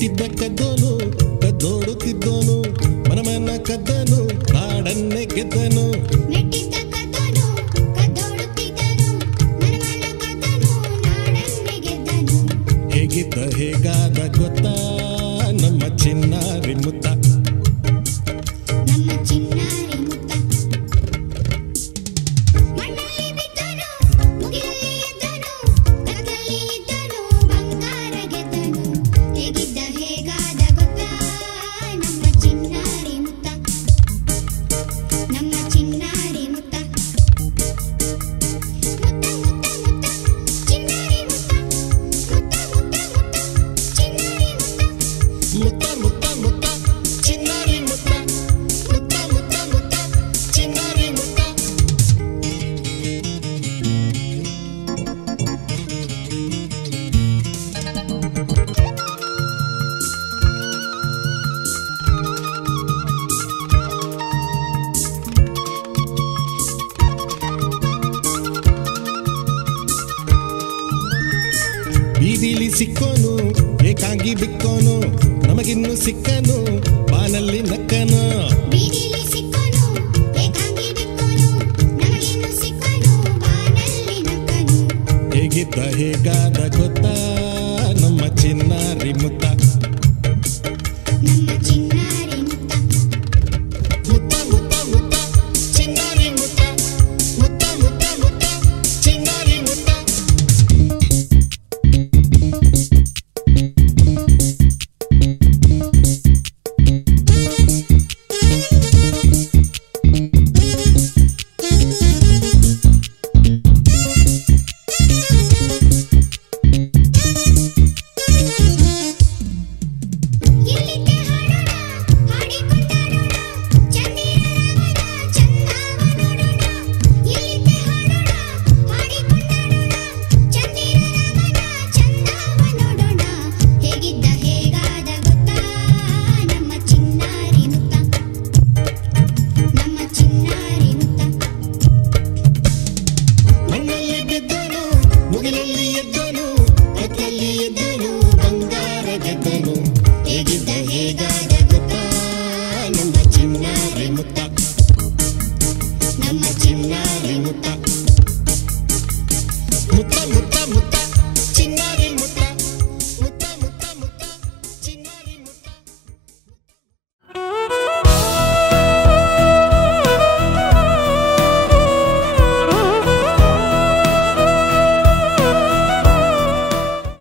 ನೆಟ್ಟಿದ್ದ ಕದ್ದೋನು ಕದ್ದೋಡುತ್ತಿದ್ದೋನು ಮನಮನ ಕದ್ದನು ನಾಡನ್ನೇ ಗೆದ್ದನು ನೆಟ್ಟಿದ್ದ ಕದ್ದೋನು ಕದ್ದೋಡುತ್ತಿದ್ದನು ಮನಮನ ಕದ್ದನು ನಾಡನ್ನೇ ಗೆದ್ದನು ಹೇಗಿದ್ದ ಹೇಗಾದ ಗೊತ್ತಾ ನಮ್ಮ ಚಿನ್ನಾರಿ ಮುತ್ತ ನಮ್ಮ ಚಿನ್ನಾರಿ ಮುತ್ತ ಮಣ್ಣಲ್ಲಿ ಬಿದ್ದನು ಮುಗಿಲಲ್ಲಿ ಎದ್ದನು ಕತ್ತಲಲ್ಲಿ ಇದ್ದನು ಬಂಗಾರ ಗೆದ್ದನು ಹೇಗಿದ್ದ ಹೇಗಾದ ಗೊತ್ತಾ ನಮ್ಮ ಚಿನ್ನಾರಿ ಮುತ್ತ ನಮ್ಮ ಚಿನ್ನಾರಿ ಮುತ್ತ ಮುತ್ತ ಮುತ್ತ ಮುತ್ತ ಚಿನ್ನಾರಿ ಮುತ್ತ ಮುತ್ತ ಮುತ್ತ ಮುತ್ತ ಚಿನ್ನಾರಿ ಮುತ್ತ ಮುತ್ತ ಮುತ್ತ ಮುತ್ತ ಚಿನ್ನಾರಿ ಮುತ್ತ ಮುತ್ತ ಮುತ್ತ ಮುತ್ತ ಚಿನ್ನಾರಿ ಮುತ್ತ ಬೀದಿಲಿ ಸಿಕ್ಕೋನು ಏಕಾಂಗಿ ಬಿಕ್ಕೋನು ನಮಗಿನ್ನು ಸಿಕ್ಕನು ಬಾನಲ್ಲಿ ನಕ್ಕನು ಬೀದಿಲಿ ಸಿಕ್ಕನು ಏಕಾಂಗಿ ಬಿಕ್ಕನು ನಮಗಿನ್ನು ಸಿಕ್ಕನು ಬಾನಲ್ಲಿ ನಕ್ಕನು ಹೇಗಿದ್ದ ಹೇಗಾದ ಗೊತ್ತಾ ನಮ್ಮ ಚಿನ್ನಾರಿ ಮುತ್ತ ನಮ್ಮ ಚಿನ್ನಾರಿ ಮುತ್ತ ಮುತ್ತ ಮುತ್ತ ಮುತ್ತ ಚಿನ್ನಾರಿ ಮುತ್ತ ಮುತ್ತ ಮುತ್ತ ಮುತ್ತ ಚಿನ್ನಾರಿ ಮುತ್ತ ಎಲ್ಲಿದ್ದೆ ಹಾಡೋಣ ಹಾಡಿಕೊಂಡಾಡೋಣ ಚಂದಿರ ರಾಮನ ಚಂದವ ನೋಡೋಣ ಎಲ್ಲಿದ್ದೆ ಹಾಡೋಣ ಹಾಡಿಕೊಂಡಾಡೋಣ ಚಂದಿರ ರಾಮನ ಚಂದವ ನೋಡೋಣ ಹೇಗಿದ್ದ ಹೇಗಾದ ಗೊತ್ತಾ ನಮ್ಮ ಚಿನ್ನಾರಿ ಮುತ್ತ ನಮ್ಮ ಚಿನ್ನಾರಿ ಮುತ್ತ ಮಣ್ಣಲ್ಲಿ ಬಿದ್ದನು ಮುಗಿಲಲ್ಲಿ ಎದ್ದನು ಕತ್ತಲಲ್ಲಿ ಎದ್ದನು ಬಂಗಾರ ಗೆದ್ದನು ಹೇಗಿದ್ದ ಹೇಗಾದ ಗೊತ್ತಾ ನಮ್ಮ ಚಿನ್ನಾರಿ ಮುತ್ತ ನಮ್ಮ ಚಿನ್ನಾರಿ ಮುತ್ತ ಮುತ್ತ ಮುತ್ತ ಮುತ್ತ